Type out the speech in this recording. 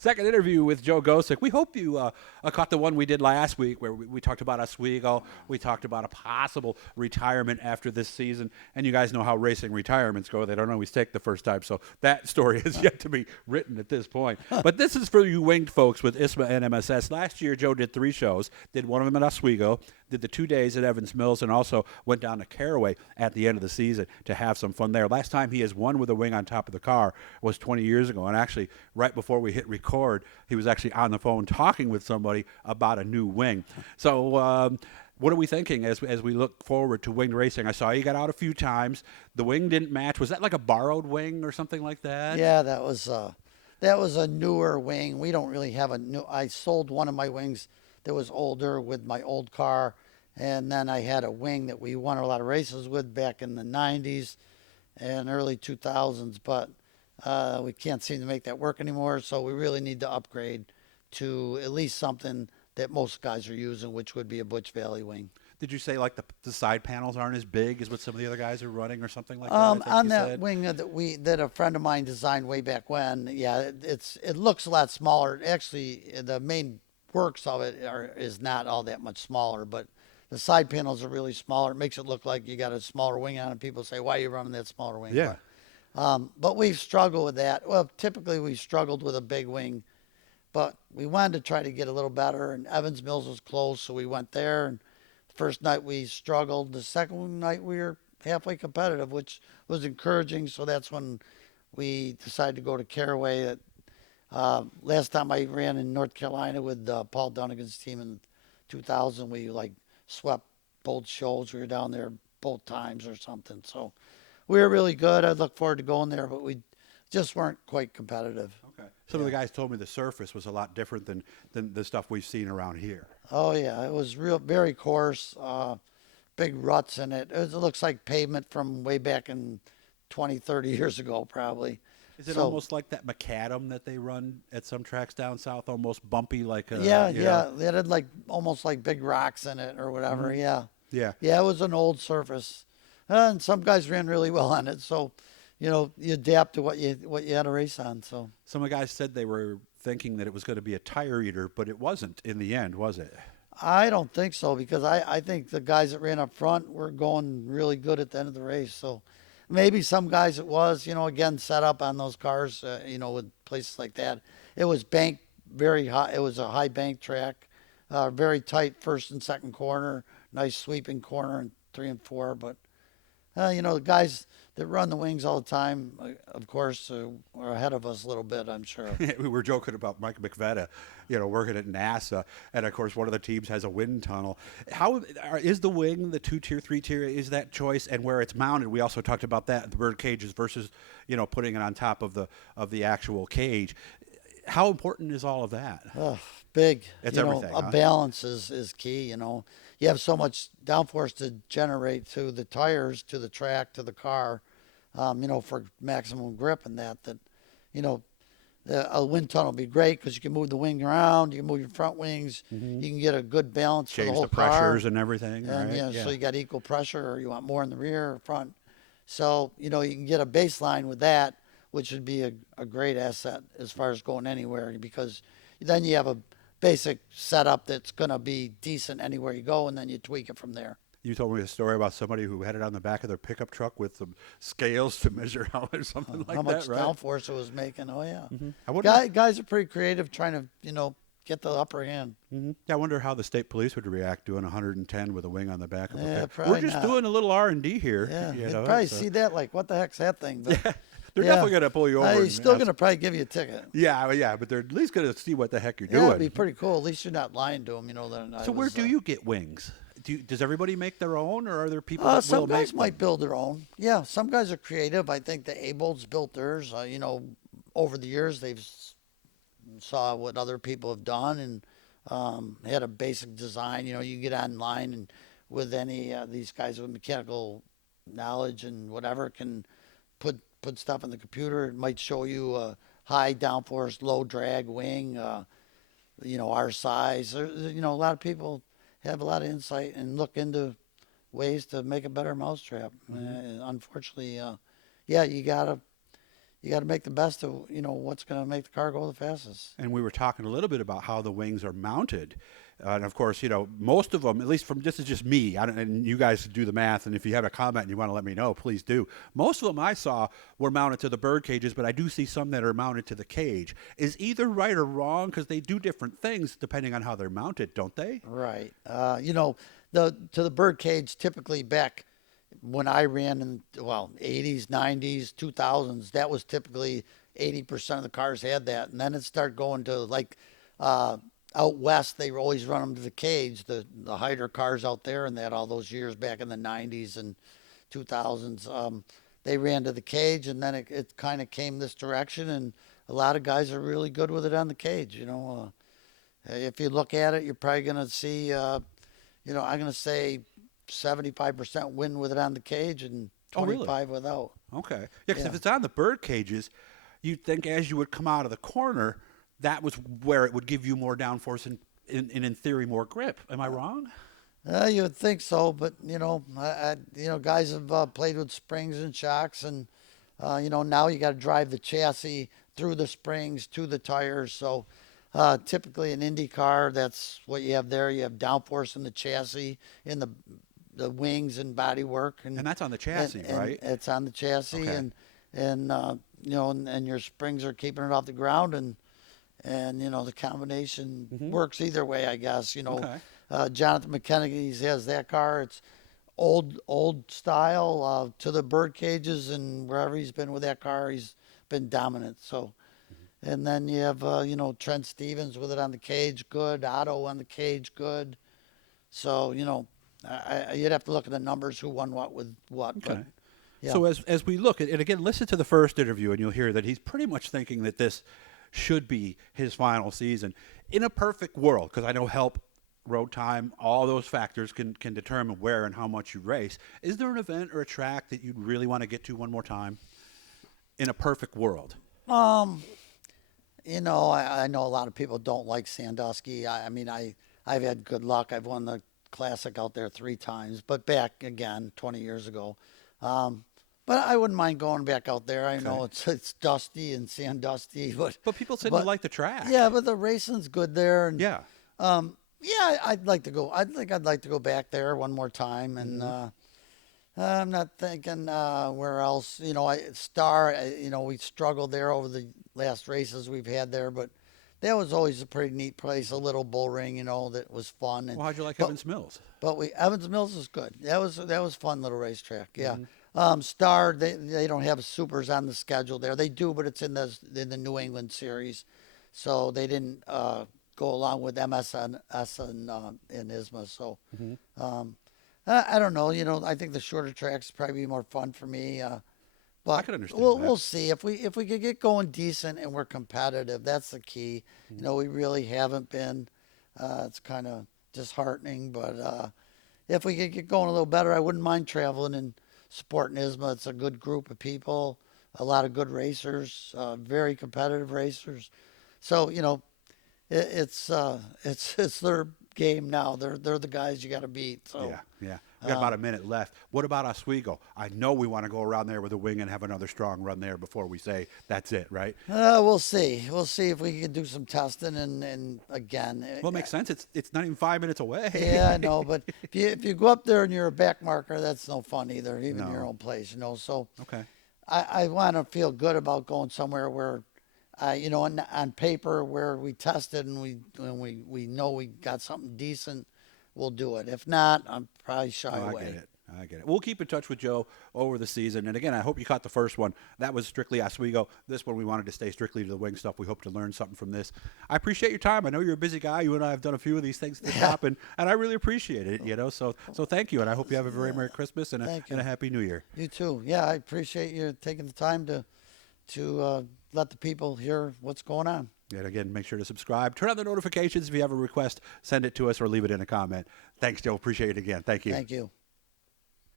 Second interview with Joe Gosek. We hope you caught the one we did last week where we talked about Oswego. We talked about a possible retirement after this season. And you guys know how racing retirements go. They don't always take the first time. So that story is yet to be written at this point. But this is for you winged folks with ISMA and MSS. Last year, Joe did 3 shows, did one of them at Oswego, did the 2 days at Evans Mills, and also went down to Caraway at the end of the season to have some fun there. Last time he has won with a wing on top of the car was 20 years ago. And actually, right before we hit record, he was actually on the phone talking with somebody about a new wing. So what are we thinking as we look forward to winged racing? I saw you got out a few times. The wing didn't match. Was that like a borrowed wing or something like that? Yeah, that was a newer wing. We don't really have a new. I sold one of my wings that was older with my old car, and then I had a wing that we won a lot of races with back in the 90s and early 2000s, but we can't seem to make that work anymore, so we really need to upgrade to at least something that most guys are using, which would be a Butch Valley wing. Did you say like the side panels aren't as big as what some of the other guys are running or something like that? On that wing that a friend of mine designed way back when, yeah, it looks a lot smaller. Actually, the main works of it is not all that much smaller, but the side panels are really smaller. It makes it look like you got a smaller wing on it. People say, why are you running that smaller wing? Yeah. But we've struggled with that. Well, typically we struggled with a big wing, but we wanted to try to get a little better, and Evans Mills was close, so we went there. And the first night we struggled. The second night we were halfway competitive, which was encouraging. So that's when we decided to go to Caraway. Last time I ran in North Carolina with Paul Dunnigan's team in 2000, we like swept both shows. We were down there both times or something. So we were really good. I look forward to going there, but we just weren't quite competitive. Okay. Some of the guys told me the surface was a lot different than the stuff we've seen around here. Oh yeah, it was very coarse, big ruts in it. It looks like pavement from way back in 20, 30 years ago, probably. Is it almost like that macadam that they run at some tracks down south, almost bumpy like a... Yeah. It had like almost like big rocks in it or whatever. Mm-hmm. Yeah. Yeah, it was an old surface. And some guys ran really well on it. So, you adapt to what you had to race on. So some of the guys said they were thinking that it was going to be a tire eater, but it wasn't in the end, was it? I don't think so, because I think the guys that ran up front were going really good at the end of the race. So maybe some guys it was, again, set up on those cars, with places like that. It was banked very high. It was a high bank track, very tight first and second corner, nice sweeping corner in 3 and 4. But, the guys that run the wings all the time, of course, are ahead of us a little bit, I'm sure. We were joking about Mike McVetta, working at NASA, and of course one of the teams has a wind tunnel. How is the wing, the 2-tier, 3-tier, is that choice, and where it's mounted? We also talked about that, the bird cages versus, putting it on top of the actual cage. How important is all of that? Big. It's everything. A balance is key. You have so much downforce to generate to the tires, to the track, to the car, for maximum grip and that, a wind tunnel would be great because you can move the wing around, you can move your front wings, you can get a good balance for the whole car. Change the pressures and everything, and, right? So you got equal pressure, or you want more in the rear or front. So, you can get a baseline with that, which would be a great asset as far as going anywhere, because then you have a basic setup that's going to be decent anywhere you go, and then you tweak it from there. You told me a story about somebody who had it on the back of their pickup truck with some scales to measure out or something like that, how much right? downforce it was making. Oh, yeah. Mm-hmm. Guys are pretty creative trying to, get the upper hand. Mm-hmm. I wonder how the state police would react doing 110 with a wing on the back of Yeah, the probably We're just not. doing a little R&D here. Yeah, you they'd know, probably see that like, what the heck's that thing? But, yeah, they're definitely going to pull you over. He's still going to probably give you a ticket. Yeah, but they're at least going to see what the heck you're Yeah, doing. it'd be pretty cool. At least you're not lying to them, So where do you get wings? Does everybody make their own, or are there people that some will guys make might build their own. Yeah, some guys are creative. I think the Abolds built theirs. Over the years they've saw what other people have done and had a basic design. You can get online and with any these guys with mechanical knowledge and whatever can put stuff in the computer. It might show you a high downforce, low drag wing. Our size. A lot of people have a lot of insight and look into ways to make a better mousetrap. Unfortunately, you you got to make the best of what's going to make the car go the fastest. And we were talking a little bit about how the wings are mounted. And of course, most of them, at least from this is just me, and you guys do the math. And if you have a comment and you want to let me know, please do. Most of them I saw were mounted to the bird cages, but I do see some that are mounted to the cage. Is either right or wrong? Because they do different things depending on how they're mounted, don't they? Right. To the bird cage, typically back when I ran in 80s, 90s, 2000s, that was typically 80% of the cars had that, and then it started going to like. Out west, they always run them to the cage, the Hyder cars out there, and that all those years back in the 90s and 2000s. They ran to the cage, and then it kind of came this direction, and a lot of guys are really good with it on the cage. If you look at it, you're probably going to see, I'm going to say 75% win with it on the cage and 25 without. Okay. Yeah, because if it's on the bird cages, you'd think as you would come out of the corner, that was where it would give you more downforce and in theory more grip. Am I wrong? You would think so, but guys have played with springs and shocks, and now you got to drive the chassis through the springs to the tires. So typically an Indy car, that's what you have there. You have downforce in the chassis, in the wings and body work, and that's on the chassis, right? It's on the chassis, okay. and your springs are keeping it off the ground, and the combination works either way, I guess. Jonathan McKenna has that car. It's old style to the bird cages, and wherever he's been with that car, he's been dominant. So, and then you have Trent Stevens with it on the cage, good. Otto on the cage, good. So you'd have to look at the numbers, who won what with what. Okay. But, yeah. So as we look at it again, listen to the first interview, and you'll hear that he's pretty much thinking that this should be his final season. In a perfect world, because I know help, road time, all those factors can determine where and how much you race. Is there an event or a track that you'd really want to get to one more time in a perfect world? I know a lot of people don't like Sandusky. I've had good luck. I've won the Classic out there 3 times, but back again 20 years ago. But I wouldn't mind going back out there. I know it's dusty and sand-dusty, but people said you like the track. Yeah, but the racing's good there. And, yeah. I'd like to go. I'd like to go back there one more time. And I'm not thinking where else. Star. We struggled there over the last races we've had there, but that was always a pretty neat place. A little bull ring, that was fun. And, well, how'd you like Evans Mills? But Evans Mills is good. That was fun little racetrack. Yeah. Star, they don't have supers on the schedule there. They do, but it's in the New England series, so they didn't go along with MSNS and ISMA. So I don't know. I think the shorter tracks probably be more fun for me. But I could understand we'll see if we could get going decent and we're competitive. That's the key. We really haven't been. It's kind of disheartening, but if we could get going a little better, I wouldn't mind traveling and supporting ISMA. It's a good group of people, a lot of good racers, very competitive racers. So it's their game now. They're the guys you got to beat. So yeah. We got about a minute left. What about Oswego? I know we want to go around there with a wing and have another strong run there before we say that's it, right? We'll see. We'll see if we can do some testing and again. Well, it makes sense. It's not even 5 minutes away. Yeah, I know, but if you go up there and you're a back marker, that's no fun either, even your own place, So okay. I want to feel good about going somewhere where, on paper where we tested and we know we got something decent, we'll do it. If not, I'm probably shy away. I get it. We'll keep in touch with Joe over the season. And again, I hope you caught the first one. That was strictly Oswego. This one, we wanted to stay strictly to the wing stuff. We hope to learn something from this. I appreciate your time. I know you're a busy guy. You and I have done a few of these things to stop, and I really appreciate it, So thank you. And I hope you have a very Merry Christmas and a Happy New Year. You too. Yeah, I appreciate you taking the time to let the people hear what's going on. And again, make sure to subscribe. Turn on the notifications. If you have a request, send it to us or leave it in a comment. Thanks, Joe. Appreciate it again. Thank you. Thank you.